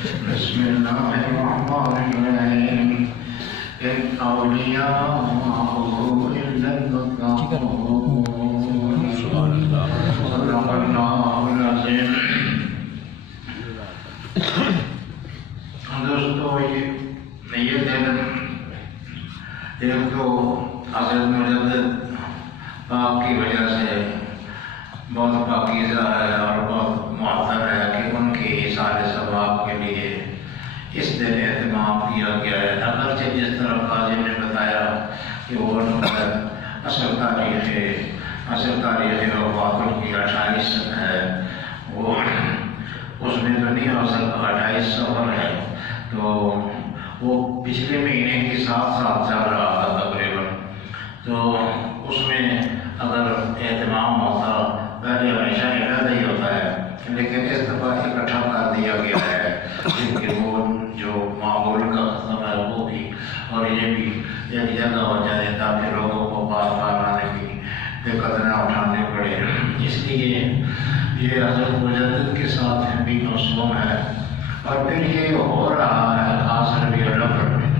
بسم اللہ الرحمن الرحیم ان اولیاء الا المتقون سبحان اللہ صدق اللہ العظیم۔ دوستو یہ دن ایک تو حضرت مجدد پاک کی وجہ سے بہت پاکیزہ ہے اور بہت معطر ہے کہ ان کی ایصال ثواب کے لیے اس دن اہتمام کیا گیا ہے۔ اگرچہ جس طرح قاضی نے بتایا کہ وہ اصل تاریخ وفات کی 28 ہے، وہ اس میں تو نہیں ہو سکتا، 28 سفر ہے، تو وہ پچھلے مہینے کی ساتھ چل رہا تھا تقریباً، تو اس میں اگر اہتمام ہوتا، پہلے ہمیشہ علیحدہ ہی ہوتا ہے، لیکن اس دفعہ اکٹھا کر دیا گیا ہے کیونکہ وہ جو معمول کا ختم ہے وہ بھی اور یہ بھی ایک جگہ ہو جائے تاکہ لوگوں کو بار بار آنے کی دقت نہ اٹھانے پڑے۔ اس لیے یہ حضرت مجدد کے ساتھ بھی موسوم ہے، اور پھر یہ ہو رہا ہے خاص ربیع الاول میں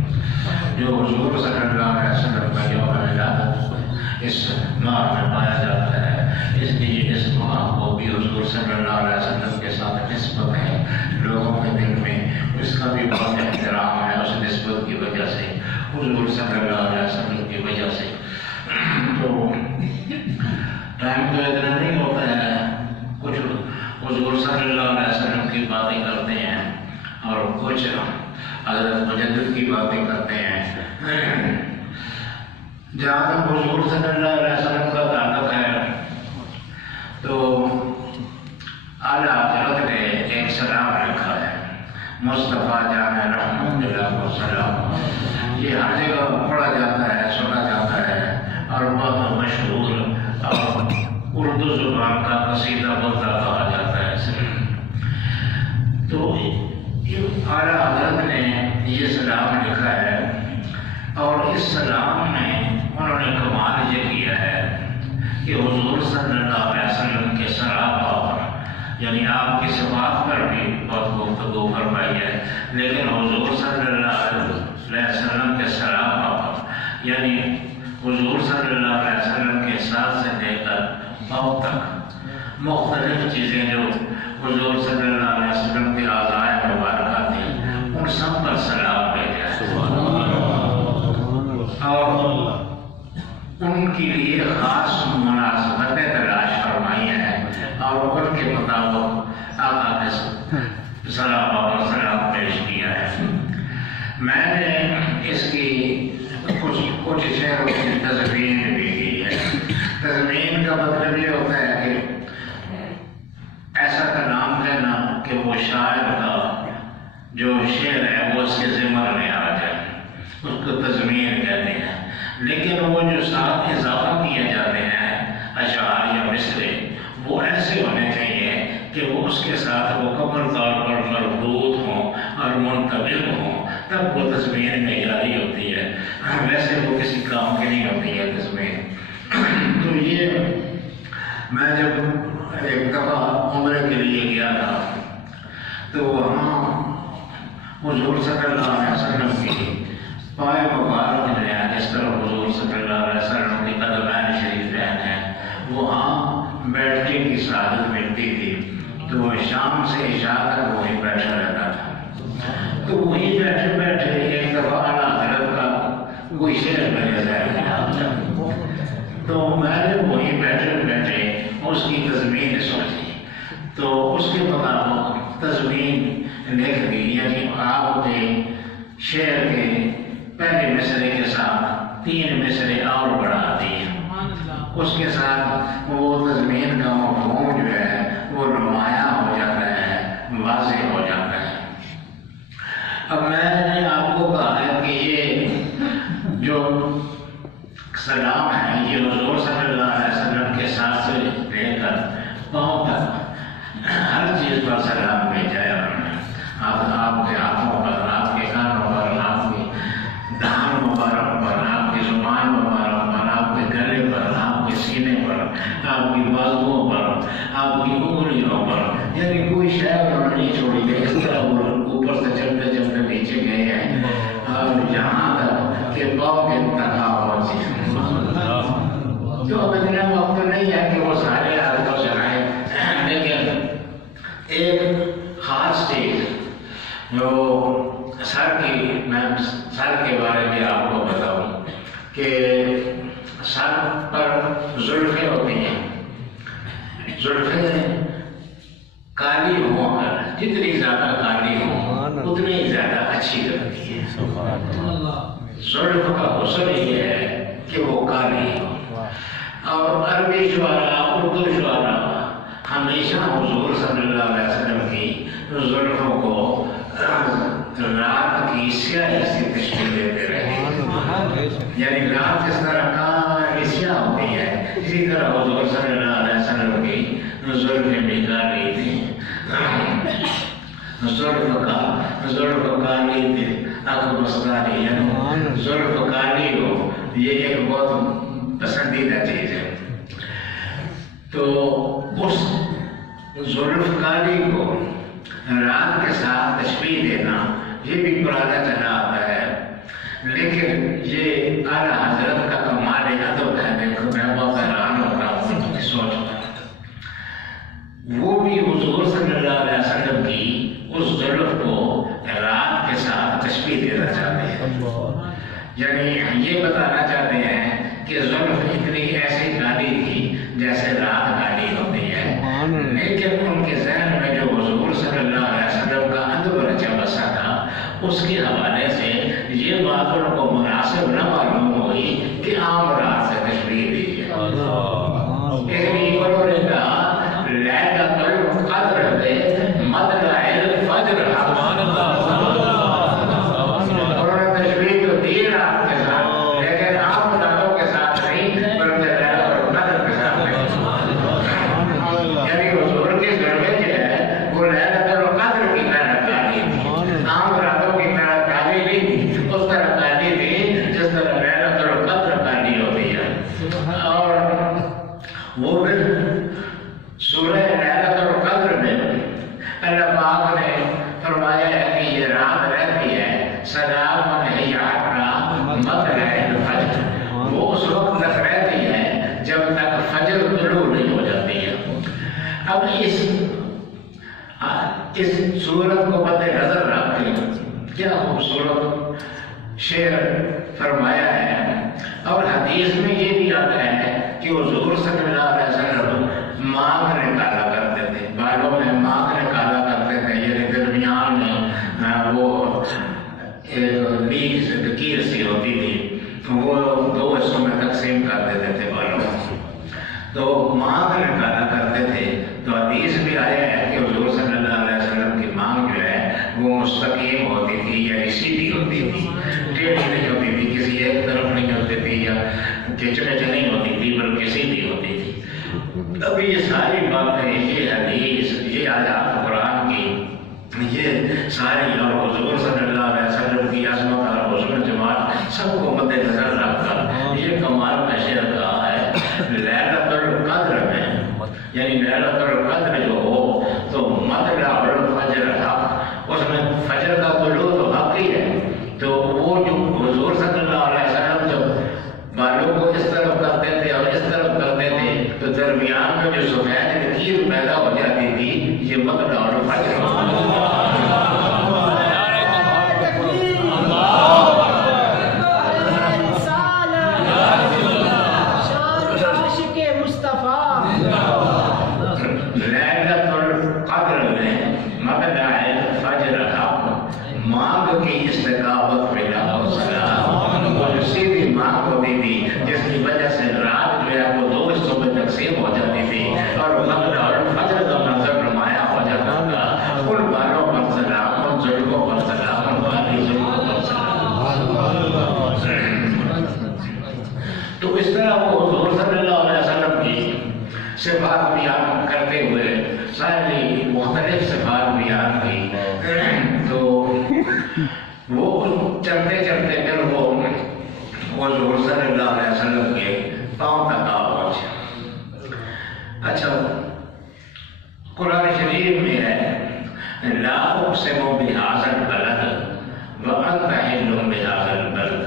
جو حضور صلی اللہ علیہ وسلم کا یوم ولادت اس ماہ میں پایا جاتا ہے، اس لیے اس ماہ کو بھی حضور صلی اللہ علیہ وسلم کے ساتھ نسبت ہے لوگوں کے دل میں، اس کا بھی بہت احترام ہے اس نسبت کی وجہ سے، حضور صلی اللہ علیہ وسلم کی وجہ سے۔ تو ٹائم تو اتنا نہیں ہوتا ہے، کچھ حضور صلی اللہ علیہ وسلم کی باتیں کرتے ہیں اور کچھ حضرت مجدد کی باتیں کرتے ہیں۔ جہاں تک حضور صلی اللہ علیہ وسلم کا تعلق ہے تو اعلیٰ حضرت نے ایک سلام لکھا ہے، مصطفیٰ جان رحمت اللہ وسلام، یہ ہر جگہ پڑھا جاتا ہے، سنا جاتا ہے اور بہت مشہور اور اردو زبان کا قصیدہ بولتا کہا جاتا ہے۔ تو اعلیٰ حضرت نے یہ سلام لکھا ہے، اور اس سلام میں انہوں نے کمال یہ کیا ہے کہ حضور صلی اللہ علیہ وسلم کے سراپا پر، یعنی آپ کی صفات پر بھی بہت گفتگو فرمائی ہے، لیکن حضور صلی اللہ علیہ وسلم کے سراپا پر، یعنی حضور صلی اللہ علیہ وسلم کے ساتھ سے لے کر پاؤں تک مختلف چیزیں جو حضور صلی اللہ علیہ وسلم کے اعضاء مبارکہ تھیں، ان سب پر سلام بھیجا ہے اور ان کے لیے خاص مناسبتیں تلاش فرمائی ہیں اور ان کے مطابق آقا کے سلام اور سلام پیش کیا ہے۔ میں نے اس کی کچھ شعروں کی تزمین بھی کی ہے۔ تزمین کا مطلب یہ ہوتا ہے کہ ایسا کلام کہنا کہ وہ شاعر کا جو شعر ہے وہ اس کے ذمر میں آ جائے، اس کو تزمین کہتے ہیں، لیکن وہ جو ساتھ اضافہ کیے جاتے ہیں اشعار یا مصرے، وہ ایسے ہونے چاہیے کہ وہ اس کے ساتھ مکمل طور پر مربوط ہوں اور منطبق ہوں، تب وہ تزمین معیاری ہوتی ہے، ویسے وہ کسی کام کی نہیں ہوتی ہے تزمین۔ تو یہ میں جب ایک دفعہ عمرے کے لیے گیا تھا تو وہاں حضور صلی اللہ علیہ وسلم کی پائے مبارک جو ہے، جس طرح حضور صلی اللہ علیہ وسلم کے قدمین شریفین ہیں، وہاں بیٹھنے کی سعادت ملتی تھی، تو وہ شام سے عشاء تک وہیں بیٹھا رہتا تھا۔ تو وہیں بیٹھے بیٹھے ایک دفعہ اعلیٰ حضرت کا کوئی شعر میرے ذہن میں آ گیا، تو میں نے وہیں بیٹھے بیٹھے اس کی تزمین سوچی، تو اس کے مطابق تزمین لکھ دی، یعنی آپ نے شعر کے پہلے مصرے کے ساتھ 3 مصرے اور بڑھا دیے، اس کے ساتھ وہ تزمین کا مفہوم جو ہے وہ نمایاں ہو جاتا ہے، واضح ہو جاتا ہے۔ اب میں نے آپ کو کہا ہے کہ یہ جو سلام ہے یہ حضور صلی اللہ علیہ وسلم کے ساتھ سے لے کر پاؤں تک ہر چیز پر سلام بھیجا ہے انہوں نے، آپ کے ہاتھوں پر، آپ کے کانوں پر، آپ کے دہان مبارک پر، آپ کی زبان مبارک پر، آپ کے گلے پر، آپ کے سینے پر، آپ کی بازوؤں پر، آپ کی انگلیوں پر، یعنی کوئی شے انہوں نے نہیں چھوڑی ہے، اس طرح وہ اوپر جو سر کے بارے میں آپ کو بتاؤں کہ سر پر زلفیں ہوتی ہیں، زلفیں کالی ہوں، جتنی زیادہ کالی ہوں اتنی ہی زیادہ اچھی لگتی ہے۔ زلف کا حسن یہ ہے کہ وہ کالی ہو۔ اور عربی شعراء، اردو شعراء ہمیشہ حضور صلی اللہ علیہ وسلم کی زلفوں کو رات کی سیاہی سے تشکیل دیتے رہے، یعنی رات جس طرح کالی سیاہ ہوتی ہے اسی طرح حضور صلی اللہ علیہ وسلم کی زلفیں بھی کالی تھیں۔ زلف کالی تھی، اکبستانی، یعنی زلف کالی ہو، یہ ایک بہت پسندیدہ چیز ہے۔ تو اس زلف کالی کو رات کے ساتھ تشبیہ دینا یہ بھی پرانا چلا آتا ہے، لیکن یہ اعلیٰ حضرت کا کمال ادب ہے۔ دیکھو میں بہت حیران ہوتا ہوں کہ سوچتا وہ بھی حضور صلی اللہ علیہ وسلم کی اس زلف کو رات کے ساتھ تشبیہ دینا چاہتے ہیں، یعنی یہ بتانا چاہتے ہیں کہ زلف اتنی ایسی کالی تھی جیسے رات کالی ہوتی ہے، لیکن ان کے ذہن میں جو حضور صلی اللہ علیہ وسلم کا ادب رچا بسا تھا اس کے حوالے سے یہ بات ان کو مناسب نہ معلوم ہوئی کہ عام رات سے تشبیہ دیجیے، اس لیے انہوں نے کہا لیلۃ القدر میں مطلع الفجر، انہوں نے تشبیہ تو دی رات کے ساتھ لیکن عام راتوں کے ساتھ نہیں بلکہ لیلۃ القدر کے ساتھ نہیں، یعنی حضور کی ضرورت جو ہے وہ لیلۃ القدر کی طرح کالی تھی، عام راتوں کی طرح کالی نہیں تھی، اس طرح کالی تھی جس طرح لیلۃ القدر کالی ہوتی ہے۔ اور وہ پھر سورہ لیلۃ القدر میں اللہ پاک نے فرمایا ہے کہ یہ رات رہتی ہے سلام ہی حتی مطلع الفجر، وہ اس وقت تک رہتی ہے جب تک فجر طلوع نہیں ہو جاتی ہے۔ اب اس صورت کو مد نظر رکھ کے کیا خوبصورت شعر فرمایا ہے، اور حدیث میں یہ بھی آتا ہے کہ حضور صلی اللہ علیہ وسلم مانگ نکالا کرتے تھے، بالوں میں مانگ نکالا کرتے تھے، یعنی درمیان میں وہ لیگ سے لکیر سی ہوتی تھی، وہ دو حصوں میں تقسیم کر دیتے تھے بالوں کو، تو مانگ نکالا کرتے تھے۔ تو حدیث بھی آیا ہے کہ حضور صلی اللہ علیہ وسلم کی مانگ جو ہے وہ مستقیم ہوتی تھی، یعنی سیدھی ہوتی تھی، ٹیڑھی نہیں ہوتی تھی، کسی ایک طرف نہیں ہوتی تھی یا کھچنے سے نہیں ہوتی تھی بلکہ سیدھی ہوتی تھی۔ اب یہ ساری باتیں، یہ حدیث، یہ آیات قرآن کی، یہ ساری، اور حضور صلی اللہ علیہ وسلم کی عظمت اور حسن جمال سب کو مد نظر رکھ کر یہ کمال کا شعر کہا ہے لیلۃ القدر میں، یعنی لیلۃ القدر جو ہو تو مطلع الفجر حق، اس میں فجر کا طلوع تو حق ہی ہے۔ تو وہ جو حضور صلی اللہ علیہ وسلم جب بالوں کو اس طرف کرتے تھے اور اس طرف کرتے تھے تو درمیان میں جو سفید لکیر پیدا ہو جاتی تھی یہ مطلع الفجر مانگ کی استقامت میں وہ جو سیدھی مانگ ہوتی تھی جس کی وجہ سے رات جو ہے وہ دو حصوں میں تقسیم ہو جاتی تھی اور مطلع الفجر کا منظر نمایاں ہو جاتا تھا، ان بالوں پر سلام، ان زلفوں پر سلام، ان بالی زلفوں پر سلام۔ تو اس طرح وہ حضور صلی اللہ علیہ وسلم کی صفات بیان کرتے ہوئے ساری مختلف صفات بیان کی، تو وہ چلتے چلتے پھر وہ حضور صلی اللہ علیہ وسلم کے پاؤں تک آ پہنچے۔ اچھا، قرآن شریف میں ہے لا اقسم بہذا البلد وانت حل بہذا البلد،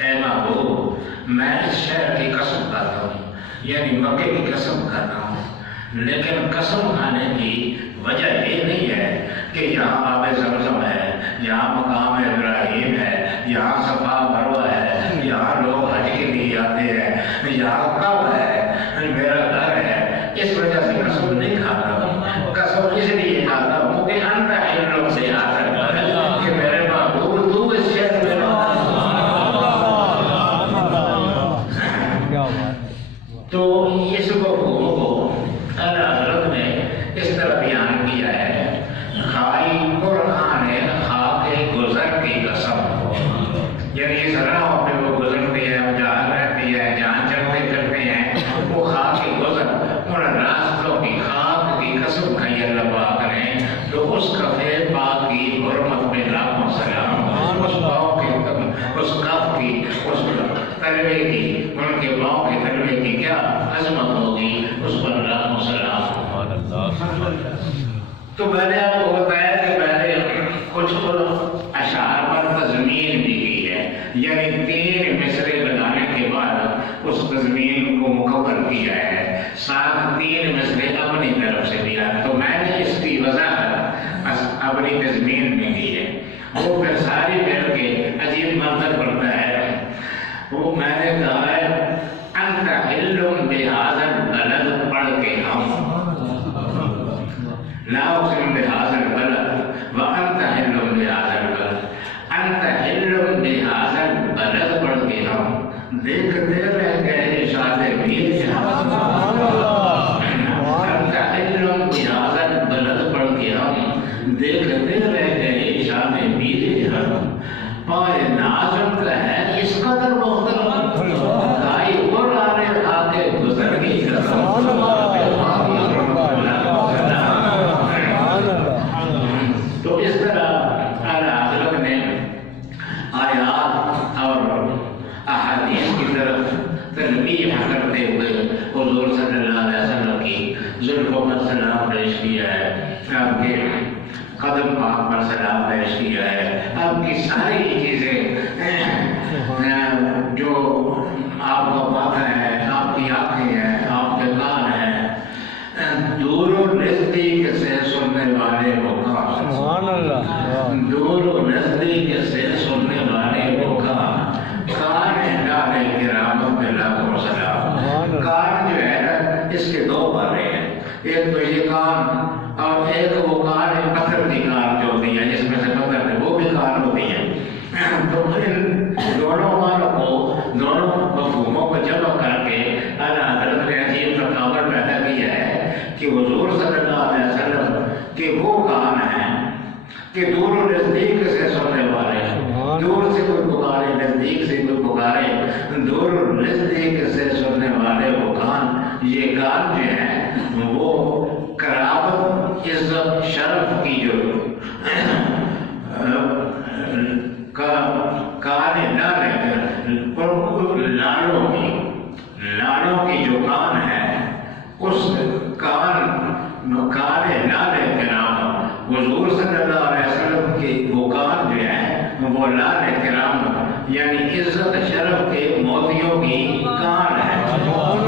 اے محبوب میں اس شہر کی قسم کھاتا ہوں، یعنی مکے کی قسم کھاتا ہوں، لیکن قسم کھانے کی وجہ یہ نہیں ہے کہ یہاں آب زمزم ہے یہاں مقام ابراہیم ہے، یہاں صفا مروہ ہے، یہاں لوگ حج کے لیے آتے ہیں، یہاں کب ہے، میرا گھر ہے، اس وجہ سے قسم نہیں کھاتا ہوں، قسم اس لیے کھاتا ہوں کہ انت حل سے آتا ہے کہ میرے محبوب تو اس شہر میں تو اس مفہوم کو حضرت نے اس طرح بیان کیا ہے، کھائی قرآن خاک گزر کی قسم، یعنی اس راہ پہ وہ گزرتی ہے، وہ جہاں رہتی ہے، جہاں چلتے چلتے ہیں وہ خاک گزر، ان راستوں کی خاک کی قسم کھائی اللہ پاک نے، تو اس کفے پاک کی حرمت میں لاکھوں سلام، اس پاؤں کی، اس کف کی، اس تلوے کی، ان کے پاؤں کے تلوے کی کیا عظمت ہوگی، اس پر لاکھوں سلام۔ تو میں نے آپ کو بتایا کہ میں نے کچھ اشعار پر تضمین بھی کی ہے، یعنی 3 مصرے لگانے کے بعد اس تضمین کو مکمل کیا ہے، ساتھ 3 مصرے اپنی طرف سے دیا، تو میں نے اس کی وضاحت اپنی تضمین میں کی ہے، وہ پھر ساری مل کے عجیب منظر پڑتا ہے، وہ میں نے کہا ہے انت حل بہذا البلد پڑھ کے ہم لا اقسم بهذا البلد وانت حل بهذا البلد، انت حل بهذا البلد پڑھ کے ہم دیکھتے رہ گئے شاد میر جہاں، انت حل بهذا البلد پڑھ کے ہم دیکھتے رہ گئے شاد میر جہاں، پائے نازم کا ہے اس قدر محترم، کائی قرآن خاک گزر کی قسم۔ تو اس طرح حضرت نے آیات اور احادیث کی طرف تنبیہ کرتے ہوئے حضور صلی اللہ علیہ وسلم کی زلفوں پر سلام پیش کیا ہے، آپ کے قدم پاک پر سلام پیش کیا ہے، آپ کی ساری چیزیں جو آپ کا ماتھا ہے، آپ کی آنکھیں ہیں، آپ کے کان ہیں، دور و نزدیک سے سننے والے وہ کان، سبحان اللہ، دور و نزدیک سے سننے والے وہ کان ڈالے کرام پہ لاکھوں سلام۔ کان جو ہے نا اس کے 2 بارے ہیں، ایک تو یہ کان اور ایک وہ کان ہے پتھر کی کان جو ہوتی ہے، جس میں سے پتھر ہے وہ بھی کان ہوتی ہے، تو ان دونوں معنوں کو، دونوں مفہوموں کو جمع کر کے حضرت نے عجیب سا کاوڑ پیدا کیا ہے کہ حضور صلی اللہ علیہ وسلم کے وہ کان ہیں کہ دور و نزدیک سے سننے والے ہیں، دور سے کوئی پکارے، نزدیک سے کوئی پکارے، دور و نزدیک سے سننے والے وہ کان، یہ کان جو ہیں وہ کرامت، عزت، شرف کی جو کان لالوں کی جو کان ہے، اس کان لال کرام حضور صلی اللہ علیہ وسلم کے وہ کان جو ہے وہ لال کرام یعنی عزت شرف کے موتیوں کی کان ہے، کان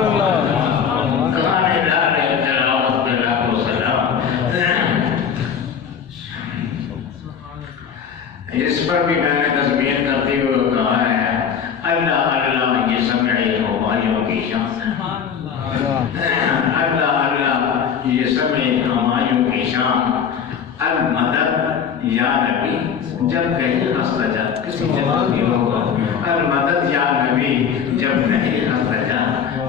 لال کرام پہ لاکھوں سلام۔ اس پر بھی میں نے تضمین کرتے ہوئے کہا ہے اللہ اللہ یہ سمعی ہمایوں کی شان، اللہ اللہ یہ سمعی ہمایوں کی شان، المدد یا نبی جب کہیں ہنستا جا، کسی جگہ بھی ہوگا المدد یا نبی جب نہیں ہنستا جا،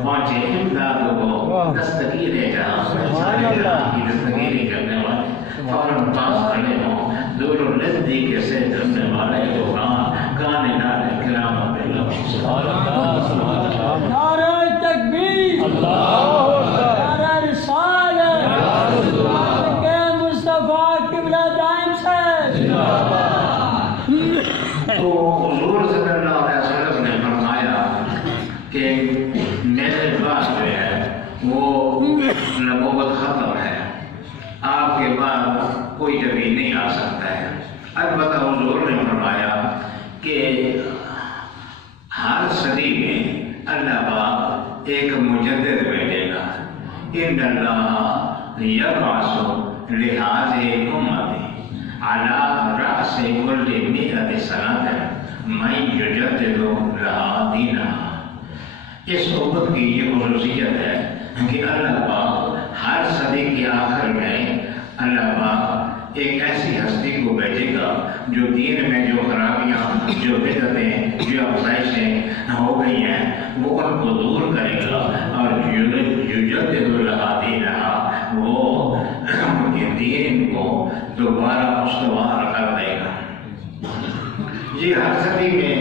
پہنچے امداد کو دستگیرے جا، کی دستگیری کرنے والے فوراً پاس کھڑے ہوں، دور و نزدیک سے کرنے والے جو کان نال کرام پہ نعرہ تکبیر، نعرہ رسالت کے مصطفیٰ قبلہ دائم سے۔ تو حضور صلی اللہ علیہ وسلم نے فرمایا کہ میرے پاس جو ہے وہ نبوت ختم ہے، آپ کے بعد کوئی نبی نہیں آ سکتا ہے۔ البتہ حضور نے فرمایا کہ ہر صدی میں اللہ پاک ایک مجدد بھیجے گا، ان اللہ یبعث لہذہ امتی علی رأس رأس كل 100 سنة من يجدد لها دينها. اس امت کی یہ خصوصیت ہے کہ اللہ پاک ہر صدی کے آخر میں اللہ پاک ایک ایسی ہستی کو بھیجے گا جو دین میں جو خرابیاں، جو بدعتیں، جو افزائشیں ہو گئی ہیں وہ ان کو دور کرے گا اور یجدد لها دینها، وہ ان کے دین کو دوبارہ استوار کر دے گا. یہ ہر صدی میں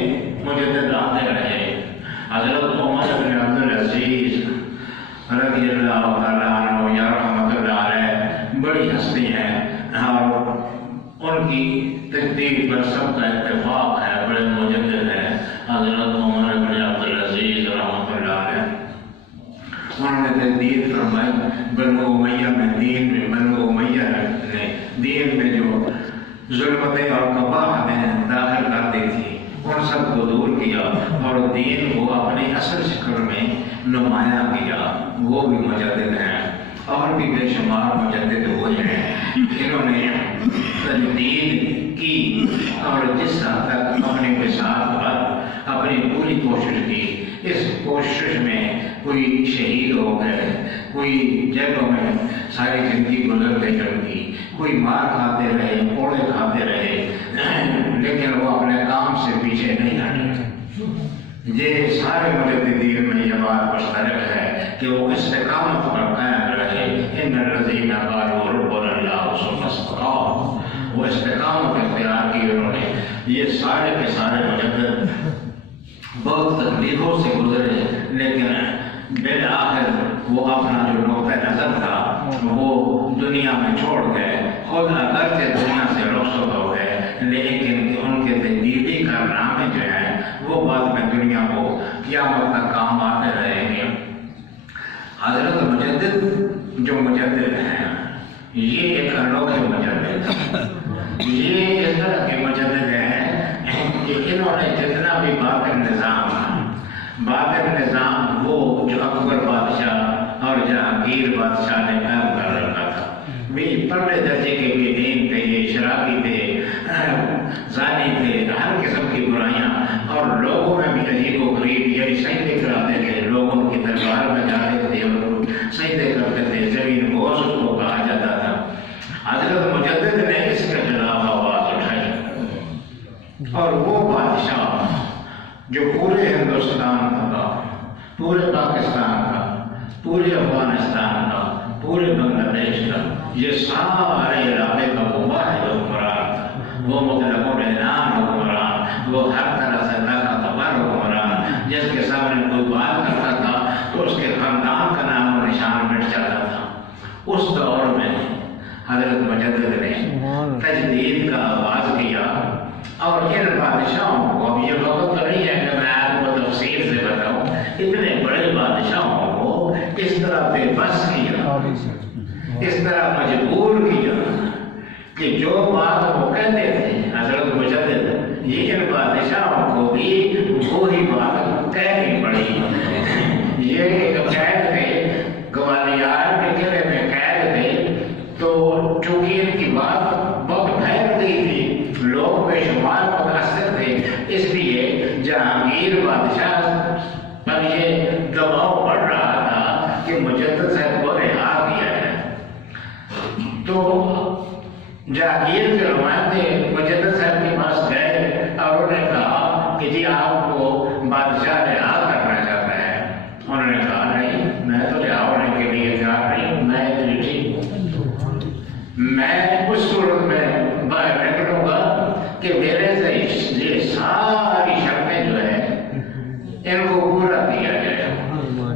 مجدد آتے رہے. حضرت عمر بن عبدالعزیز رضی اللہ تعالیٰ عنہ یا رحمۃ اللہ علیہ بڑی ہستی ہیں اور ان کی تجدید پر سب کا اتفاق ہے، بڑے مجدد ہیں. حضرت عمر بن عبدالعزیز رحمۃ اللہ علیہ انہوں نے تجدید فرمائی. بنو امیہ میں بنو امیہ نے دین میں جو ظلمتیں اور قباحتیں داخل کر دی تھی ان سب کو دور کیا اور دین کو اپنی اصل شکل میں نمایاں کیا. وہ بھی مجدد ہیں اور بھی بے شمار مجدد ہوئے ہیں. انہوں نے تجدید کی اور جس حد تک اپنے وسعت پر اپنی پوری کوشش کی. اس کوشش میں کوئی شہید ہو گئے، کوئی جیلوں میں ساری زندگی گزرتے چلی، کوئی مار کھاتے رہے، کوڑے کھاتے رہے، لیکن وہ اپنے کام سے پیچھے نہیں ہٹے. یہ سارے مجددین میں یہ بات مشترک ہے کہ وہ استقامت پر قائم رہے. ان الذین قالوا ربنا اللہ ثم استقاموا، وہ استقامت اختیار کی انہوں نے. یہ سارے کے سارے مجدد بہت تکلیفوں سے گزرے لیکن بالآخر وہ اپنا جو نقطہ نظر تھا وہ دنیا میں چھوڑ گئے. خود اگرچہ دنیا سے رخصت ہو گئے لیکن ان کے تجدیدی کارنامے جو ہیں وہ بعد میں دنیا کو قیامت تک کام آتے رہیں گے. حضرت مجدد جو مجدد ہیں یہ ایک انوکھے مجدد ہیں. یہ اس طرح کے مجدد ہیں کہ انہوں نے جتنا بھی باطل نظام وہ جو اکبر بادشاہ اور جہانگیر بادشاہ نے قائم کر رکھا تھا، بھی پہلے درجے کے بھی دین تھے، یہ شرابی تھے، زانی تھے، ہر قسم کی برائیاں اور لوگوں میں بھی عجیب و غریب یعنی سجدے کراتے تھے. لوگوں کی دربار میں جاتے تھے اور سجدے کرتے تھے، زمین بوس اس کو کہا جاتا تھا. حضرت مجدد نے اس کے خلاف آواز اٹھائی اور وہ بادشاہ جو پورے ہندوستان کا، پورے پاکستان کا، پورے افغانستان کا، پورے بنگلہ دیش کا، یہ سارے علاقے کا وہ واحد حکمران تھا. وہ مطلق العنان حکمران، وہ ہر طرح سے طاقتور حکمران، جس کے سامنے کوئی بات کرتا تھا تو اس کے خاندان کا نام و نشان مٹ جاتا تھا. اس دور میں حضرت مجدد نے تجدید کا آغاز کیا اور ان بادشاہوں کو، اب یہ وقت تو نہیں ہے کہ میں آپ کو تفصیل سے بتاؤں، اتنے بڑے بادشاہوں کو اس طرح بے بس کیا، اس طرح مجبور کیا کہ جو بات وہ کہتے تھے حضرت مجدد، یہ ان بادشاہوں کو بھی وہی بات کہنی پڑی. یہ ایک قید تھے، گوالیار کے قلعے میں قید تھے، تو چونکہ ان کی بات بہت پھیل گئی تھی، لوگ بے شمار متاثر تھے، اس لیے جہانگیر بادشاہ پر یہ دباؤ پڑ رہا تھا کہ مجدد صاحب کو رہا کیا ہے. تو جہانگیر کے نمائندے مجدد صاحب کے پاس گئے اور انہوں نے کہا کہ جی آپ کو بادشاہ رہا کرنا چاہتا ہے. انہوں نے کہا نہیں، میں تو رہا ہونے کے لیے تیار نہیں ہوں، میں اتنی ٹھیک ہوں، میں اس صورت میں باہر نکلوں گا کہ میرے سے یہ ساری شرطیں جو ہیں ان کو پورا کیا جائے،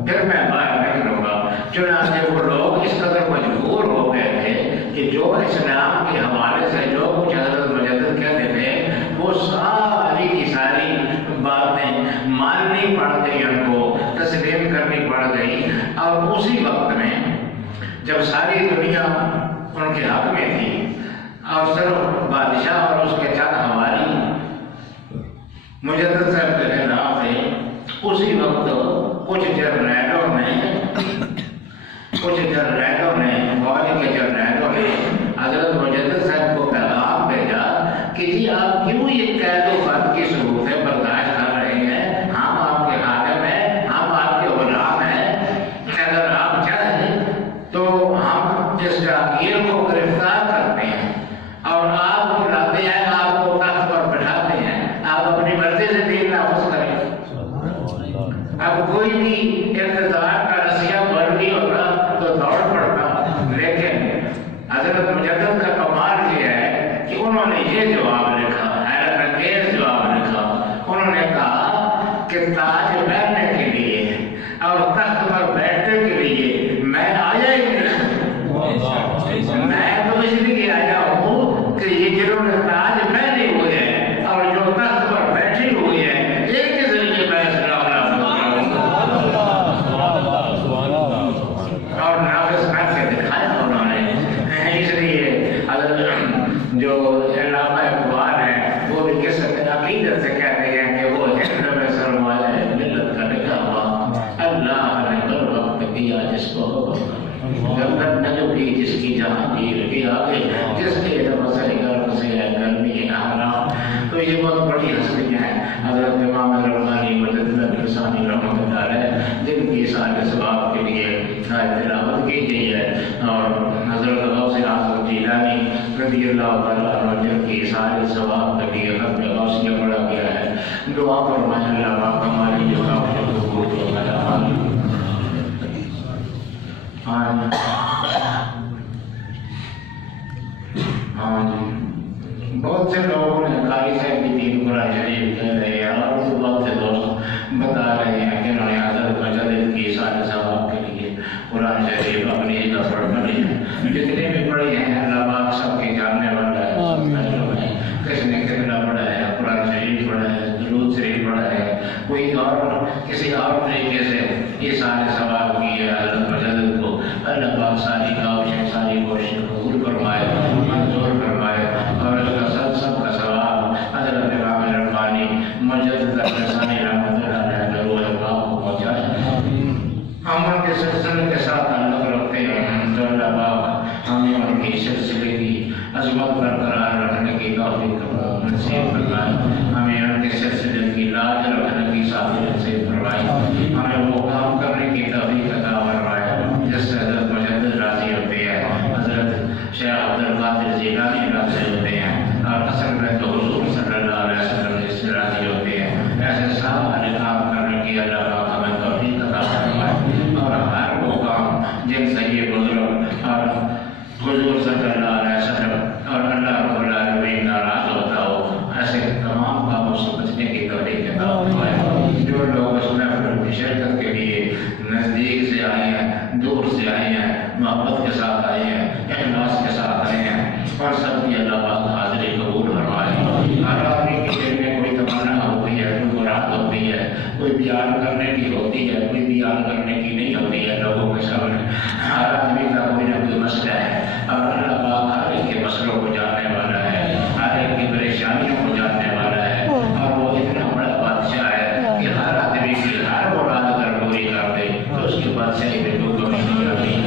پھر میں باہر نکلوں گا. چنانچہ وہ لوگ اس قدر مجبور ہو گئے تھے کہ جو اسلام کے حوالے سے جو کچھ حضرت مجدد کہتے تھے وہ ساری کی ساری باتیں ماننی پڑ گئی، ان کو تسلیم کرنی پڑ گئی. اور اسی وقت میں جب ساری دنیا ان کے حق میں تھی اور صرف بادشاہ اور اس کے چند حوالی کہ جی آپ کیوں یہ قید و بند کی صورتیں برداشت کر رہے ہیں؟ ہم آپ کے حاکم ہیں، ہم آپ کے غلام ہیں، اگر آپ چاہیں تو ہم اس جاگیر کو گرفتار کرتے ہیں اور آپ کو لاتے ہیں، آپ کو تخت پر بٹھاتے ہیں، آپ اپنی مرضی سے دین نافذ کریں۔ اب کوئی بھی اقتدار کا رسیہ بن نہیں ہوتا تو دوڑ پڑتا، لیکن حضرت مجدد کا کمال یہ ہے کہ انہوں نے یہ جواب لکھا، حیرت انگیز جواب لکھا۔ انہوں نے کہا کہ تاج پہننے کے لیے اور تخت پر بیٹھنے کے لیے میں آیا ہی نہیں، میں تو اس لیے آیا ہوں کہ یہ جنہوں نے تاج پہنے ہوئے ہیں اور جو تخت پر بیٹھے ہوئے ہیں، ایک کے ذریعے میں اسلام اور نافذ کر کے دکھایا انہوں نے۔ اس لیے جو علامہ اقبال ہیں وہ بھی کس عقیدت سے کہتے ہیں کہ وہ ہند میں سرمایہ ملت کا لکھا ہوا، اللہ نے ہر وقت کیا جس کو جنت نہ جو کی جس کی جہانگیر بھی آگے، جس کے مسئلے گرم سے ہے گرمی حرام۔ تو یہ بہت بڑی ہستیاں ہیں حضرت امام ربانی مجدد الرسانی رحمۃ اللہ علیہ، جن کی سارے ثواب کے لیے تلاوت کی گئی ہے، اور حضرت غوث اعظم جیلانی رضی اللہ تعالیٰ عنہ جن کی سارے ثواب کے لیے ختم غوثیہ پڑھا گیا ہے۔ دعا فرمائیں اللہ پاک ہماری جو کام کو بہت سے لوگوں نے قاری صاحب کی دین قرآن شریف کہہ رہے ہیں، اور بہت سے دوست بتا رہے ہیں کہ انہوں نے حضرت مجدد کی سارے ثواب کے لیے قرآن شریف اپنی جگہ پر پڑھی ہے۔ جتنے بھی پڑھی ہیں اللہ پاک سب کے جاننے والا ہے، کس نے کتنا پڑھا ہے، قرآن شریف پڑھا ہے، درود شریف پڑھا ہے، کوئی اور کسی اور طریقے سے یہ سارے ثواب کیے حضرت مجدد کو۔ اللہ پاک ساری کاوشیں ساری کوششیں قبول فرمائے، منظور فرمائے، اور اس کا سب کا ثواب حضرت امام ربانی مجدد الرسانی رحمۃ اللہ علیہ روح پاک کو پہنچائے۔ ہم ان کے سلسلے کے ساتھ تعلق رکھتے ہیں تو اللہ پاک ہمیں ان کی سلسلے کی عظمت برقرار رکھنے کی توفیق نصیب فرمائے، ہمیں ان کے سلسلے کی لاج رکھنے کی ساتھ نصیب فرمائے، ہمیں وہ کام کرنے کی توفیق عطا فرمائے جس سے حضرت مجدد راضی ہوتے ہیں، حضرت شیخ عبدالقادر جیلانی راضی ہوتے ہیں، اور اصل میں تو حضور صلی اللہ علیہ وسلم جس سے راضی ہوتے ہیں۔ ایسے سارے کام کرنے کی اللہ پاک ہمیں توفیق عطا فرمائے، اور ہر وہ کام جن سے یہ بزرگ اور حضور صلی اللہ علیہ وسلم اور اللہ رب العالمین ناراض ہوتا ہو، ایسے تمام کاموں سے بچنے کی توفیق عطا فرمائے۔ جو لوگ اس محفل کی شرکت کے لیے نزدیک سے آئے ہیں، دور سے آئے ہیں، محبت کے ساتھ آئے ہیں، اخلاص کے ساتھ آئے ہیں، اور سب کی اللہ پاک حاضری قبول فرمائے۔ ہر آدمی کے دل میں کوئی تمنا ہوتی ہے، کوئی مراد ہوتی ہے، کوئی بیان کرنے کی ہوتی ہے، کوئی بیان کرنے کی نہیں ہوتی ہے لوگوں کے سامنے۔ ہر آدمی کا کوئی نہ کوئی مسئلہ ہے، اور اللہ پاک ہر ایک کے مسئلوں کو جاننے والا ہے، ہر ایک کی پریشانیوں کو جاننے والا ہے، اور وہ اتنا بڑا بادشاہ ہے کہ ہر آدمی کی ہر مراد اگر پوری کر دے تو اس کی بادشاہی میں کوئی کمی نہیں آتی۔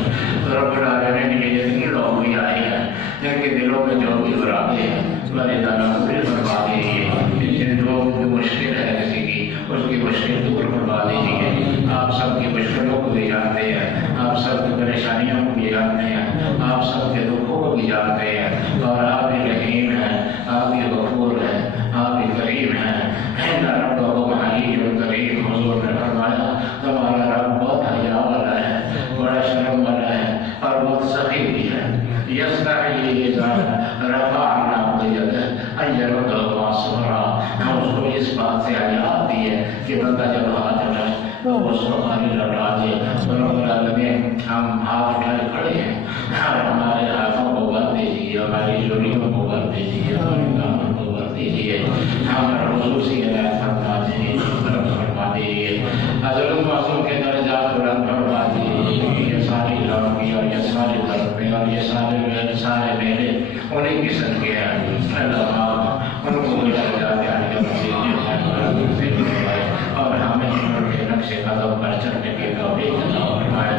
تو رب العالمین نے جتنے لوگ بھی آئے ہیں، جن کے دلوں میں جو بھی ارادے ہیں اللہ تعالیٰ پورے فرما دیجیے، جن لوگوں کی مشکل ہے کسی کی اس کی مشکل دور فرما دیجیے۔ آپ سب کی مشکلوں کو بھی جانتے ہیں، آپ سب کی پریشانیوں کو بھی جانتے ہیں، آپ سب کے دکھوں کو بھی جانتے ہیں، اور آپ بھی رحیم ہیں، آپ بھی غفور ہیں، آپ بھی کریم ہیں۔ رب حلیم کریم، حضور نے فرمایا تمہارا رب بہت حیا والا ہے، بڑا شرم والا ہے، اور بہت سخی بھی ہے۔ یستحیی اذا رفع العبد یدہ ان یردہ معصورا، ہم اس کو اس بات سے حیا آتی ہے کہ بندہ جب ہاتھ اٹھائے تو اس کو خالی لوٹا دے۔ رب العالمین ہم ہاتھ اٹھائے کھڑے ہیں، اور ہمارے ہاتھوں کو بھر دیجیے، ہماری جوڑیوں کو بھر دیجیے، ہمارے کاموں کو بھر دیجیے، ہمارا خصوصی عنایت فرما دیجیے، کرم فرما دیجیے، حضرت معصوم کے درجات بلند فرما دیجیے۔ یہ ساری لڑکی اور یہ سارے طرفیں اور یہ سارے میلے انہیں کی صدقے ہیں، اللہ پاک ان کو درجات عالیہ نصیب فرمائے، اور ہمیں ان کے نقش قدم پر چلنے کی توفیق عطا فرمائے،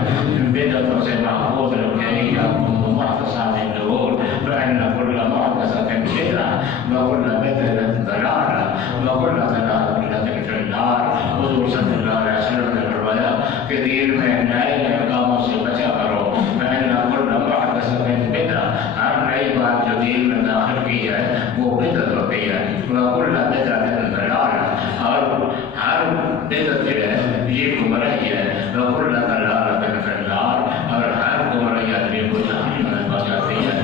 بدعتوں سے محفوظ رکھے۔ یا محدثات الامور فإن كل محدثة بدعة وكل بدعة ضلالة وكل ضلالة في النار. حضور صلی اللہ علیہ وسلم نے فرمایا کہ دین میں نئے نئے کاموں سے بچا کرو. فإن كل محدثة بدعة. ہر نئی بات جو دین میں داخل کی ہے وہ بدعت ہوتی ہے. وكل بدعة ضلالة. اور ہر بدعت جو ہے یہ گمراہی ہے. وكل ضلالة في النار. اور ہر گمراہی آدمی کو جہنم میں پہنچاتی ہے.